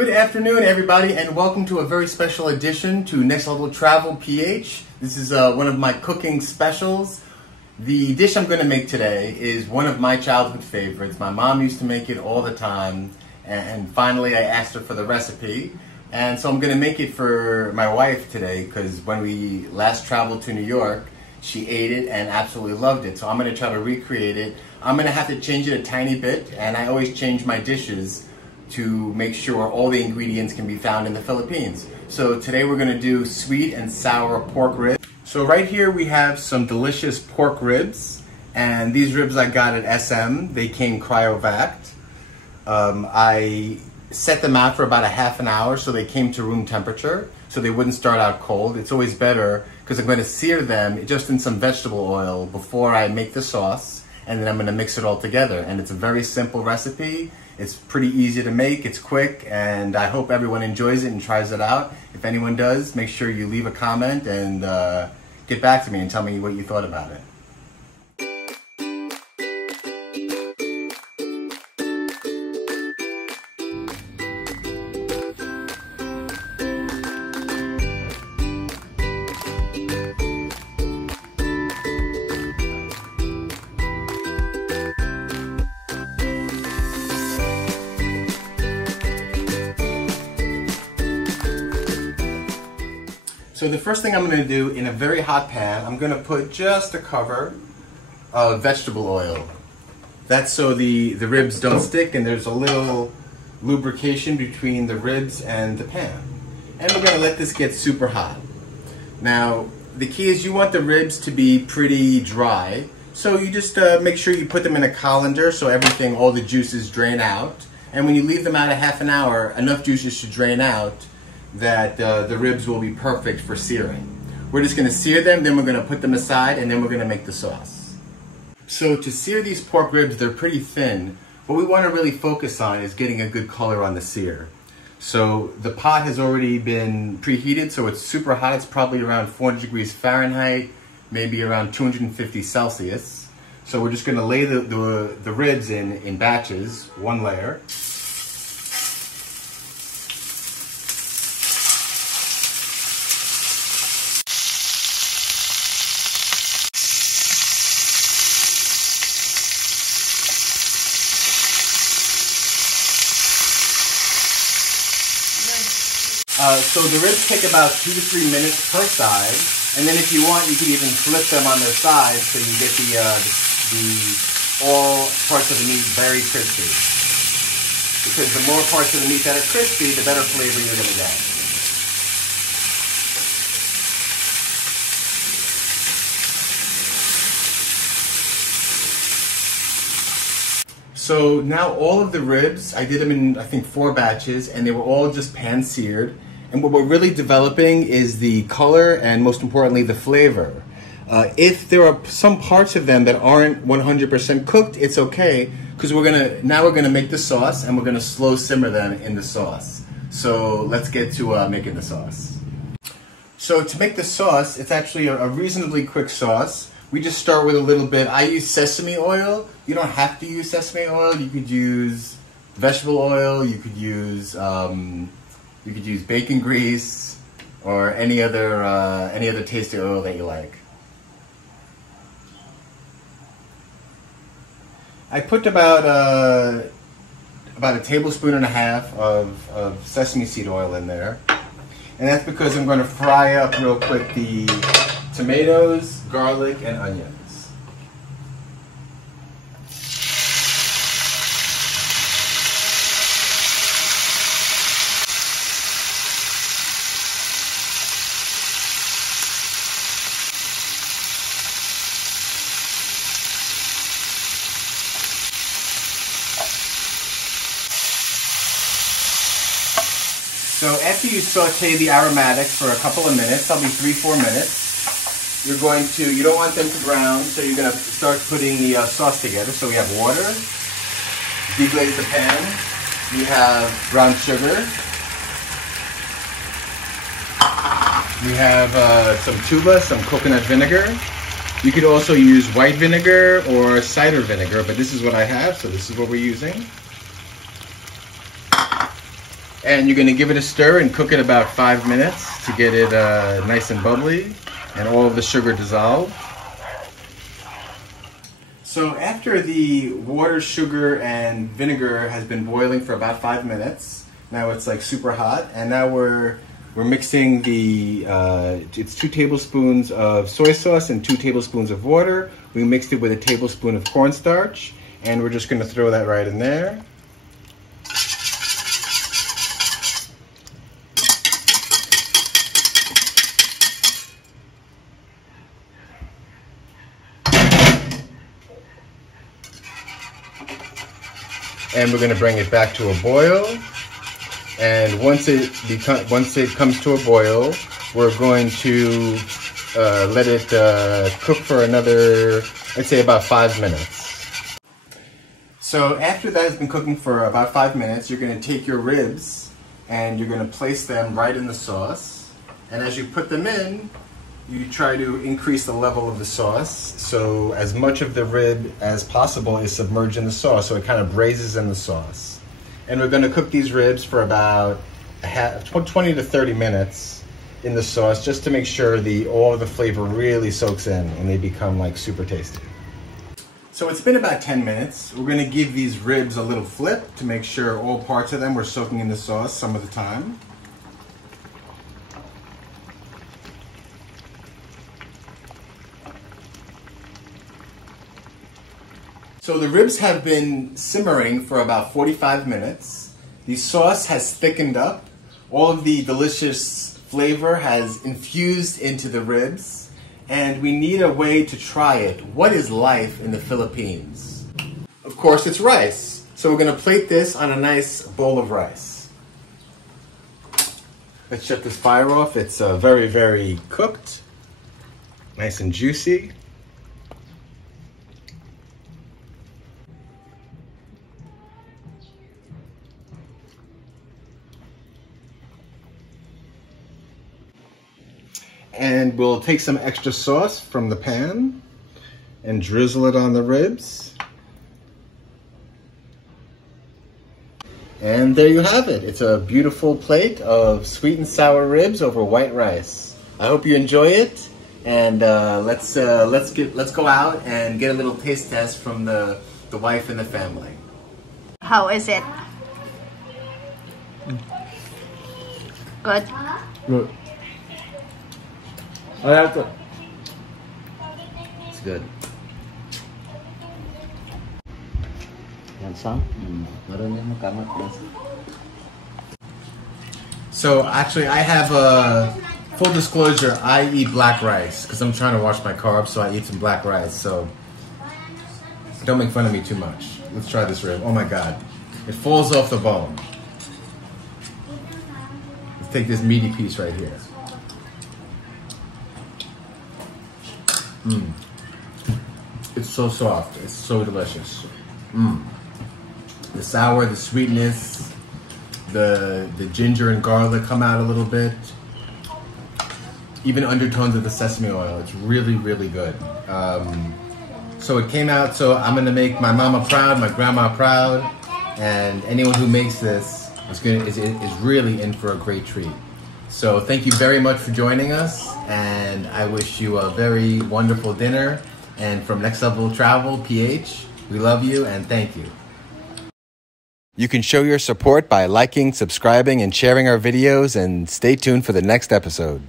Good afternoon, everybody, and welcome to a very special edition to Next Level Travel PH. This is one of my cooking specials. The dish I'm going to make today is one of my childhood favorites. My mom used to make it all the time, and finally I asked her for the recipe. And so I'm going to make it for my wife today because when we last traveled to New York, she ate it and absolutely loved it. So I'm going to try to recreate it. I'm going to have to change it a tiny bit, and I always change my dishes to make sure all the ingredients can be found in the Philippines. So today we're going to do sweet and sour pork ribs. So right here we have some delicious pork ribs, and these ribs I got at SM. They came cryovac. I set them out for about a half an hour so they came to room temperature so they wouldn't start out cold. It's always better because I'm going to sear them just in some vegetable oil before I make the sauce, and then I'm going to mix it all together. And it's a very simple recipe. It's pretty easy to make, it's quick, and I hope everyone enjoys it and tries it out. If anyone does, make sure you leave a comment and get back to me and tell me what you thought about it. So the first thing I'm going to do, in a very hot pan, I'm going to put just a cover of vegetable oil. That's so the ribs don't stick and there's a little lubrication between the ribs and the pan. And we're going to let this get super hot. Now, the key is you want the ribs to be pretty dry. So you just make sure you put them in a colander so everything, all the juices drain out. And when you leave them out a half an hour, enough juices should drain out that the ribs will be perfect for searing. We're just going to sear them, then we're going to put them aside, and then we're going to make the sauce. So to sear these pork ribs, they're pretty thin. What we want to really focus on is getting a good color on the sear. So the pot has already been preheated, so it's super hot. It's probably around 400 degrees Fahrenheit, maybe around 250 Celsius. So we're just going to lay the ribs in batches, one layer. So the ribs take about 2 to 3 minutes per side, and then if you want, you could even flip them on their sides so you get all parts of the meat very crispy. Because the more parts of the meat that are crispy, the better flavor you're going to get. So now all of the ribs, I did them in, I think, 4 batches, and they were all just pan-seared. And what we're really developing is the color and, most importantly, the flavor. If there are some parts of them that aren't 100% cooked, it's okay, because now we're gonna make the sauce, and we're gonna slow simmer them in the sauce. So let's get to making the sauce. So to make the sauce, it's actually a reasonably quick sauce. We just start with a little bit. I use sesame oil. You don't have to use sesame oil. You could use vegetable oil. You could use bacon grease or any other tasty oil that you like. I put about a tablespoon and a half of sesame seed oil in there, and that's because I'm going to fry up real quick the tomatoes, garlic, and onions. So after you saute the aromatics for a couple of minutes, probably 3-4 minutes, you don't want them to brown, so you're going to start putting the sauce together. So we have water, deglaze the pan, we have brown sugar, we have some tuba, some coconut vinegar. You could also use white vinegar or cider vinegar, but this is what I have, so this is what we're using. And you're going to give it a stir and cook it about 5 minutes to get it nice and bubbly and all of the sugar dissolved. So after the water, sugar, and vinegar has been boiling for about 5 minutes, now it's like super hot, and now we're mixing the, it's 2 tablespoons of soy sauce and 2 tablespoons of water. We mixed it with a tablespoon of cornstarch, and we're just going to throw that right in there. And we're going to bring it back to a boil. And once it comes to a boil, we're going to let it cook for another, I'd say about 5 minutes. So after that has been cooking for about 5 minutes, you're going to take your ribs and you're going to place them right in the sauce. And as you put them in, you try to increase the level of the sauce, so as much of the rib as possible is submerged in the sauce, so it kind of braises in the sauce. And we're going to cook these ribs for about 20 to 30 minutes in the sauce, just to make sure all of the flavor really soaks in and they become like super tasty. So it's been about 10 minutes. We're going to give these ribs a little flip to make sure all parts of them were soaking in the sauce some of the time. So the ribs have been simmering for about 45 minutes. The sauce has thickened up. All of the delicious flavor has infused into the ribs. And we need a way to try it. What is life in the Philippines? Of course, it's rice. So we're going to plate this on a nice bowl of rice. Let's shut this fire off. It's very, very cooked. Nice and juicy. And we'll take some extra sauce from the pan and drizzle it on the ribs. And there you have it. It's a beautiful plate of sweet and sour ribs over white rice. I hope you enjoy it. And let's go out and get a little taste test from the wife and the family. How is it? Good? Good. I like it. It's good. So actually I have a full disclosure, I eat black rice because I'm trying to watch my carbs, so I eat some black rice, so don't make fun of me too much. Let's try this rib. Oh my god. It falls off the bone. Let's take this meaty piece right here. It's so soft. It's so delicious. The sour, the sweetness, the ginger and garlic come out a little bit. Even undertones of the sesame oil. It's really, really good. So it came out. So I'm gonna make my mama proud, my grandma proud, and anyone who makes this is really in for a great treat. So thank you very much for joining us, and I wish you a very wonderful dinner. And from Next Level Travel, PH, we love you and thank you. You can show your support by liking, subscribing, and sharing our videos, and stay tuned for the next episode.